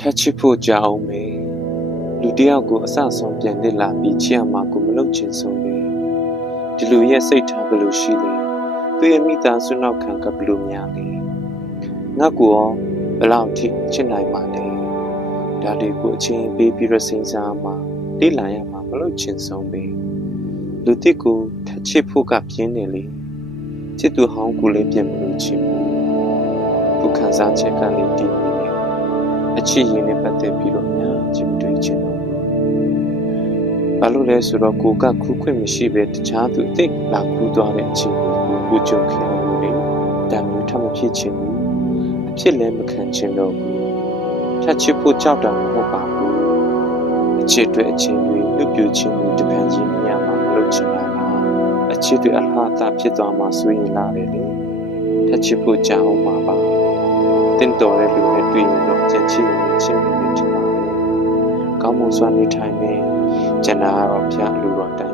ထပ်ချစ်ဖို့ကြောက်မယ်လူတယောက်ကိုအဆဆုံးပြန်လက်လာပြီးချစ်ရမှာကိုမလုပ်ချင်ဆုံးပဲဒီလူရဲ့စိတ်ထားဘယ်လိုရှိလဲသူရဲ့မိသားစုနောက်ခံကဘယ်လိုများလဲငါကိုရောဘယ်လောက်ထိချစ်နိုင်မှာလဲဒါလေးကိုအချင်းပေးပြီးရစိမ့်စားမှာလေ့လာရမှာမလုပ်ချင်ဆုံးပဲလူတစ်ကိုထပ်ချစ်ဖို့ကပြင်းနေလေချစ်သူဟောင်းကိုလည်းပြန်မလို့ချင်ဘူးသူခံစားချက်ကလည်းတည်နေတယ်အချစ်ရင်းနဲ့ပတ်သက်ပြီးတော့များချစ်တွေ့ချင်တော့ဘာလို့လဲဆိုတော့ကိုကခူးခွင့်မရှိပဲတခြားသူအသိလာခူးသွားတဲ့အချိန်ကိုကြုံခဲ့လို့လေဒါမျိုးထပ်မဖြစ်ချင်ဘူးအဖြစ်လည်းမခံချင်တော့ဘူးထပ်ချစ်ဖို့ကြောက်တာမဟုတ်ပါဘူးအချစ်တွေအချင်းတွေပြုတ်ပြချင်မှုတပန်းကြီးနေရာမှာမလုပ်ချင်တာလားအချစ်တွေအလားအသာဖြစ်သွားမှဆိုရင်လာတယ်လေထပ်ချစ်ဖို့ကြောက်အောင်ပါပါတင်တော်တဲ့လူတွေတွေ့ရင်တော့ကြံချစ်ရင်ချင်းနေတယ်ထင်ပါတယ်ကောင်းမှုစွာနေထိုင်နေကျန်တာကတော့ဖျားလူတော်တိုင်း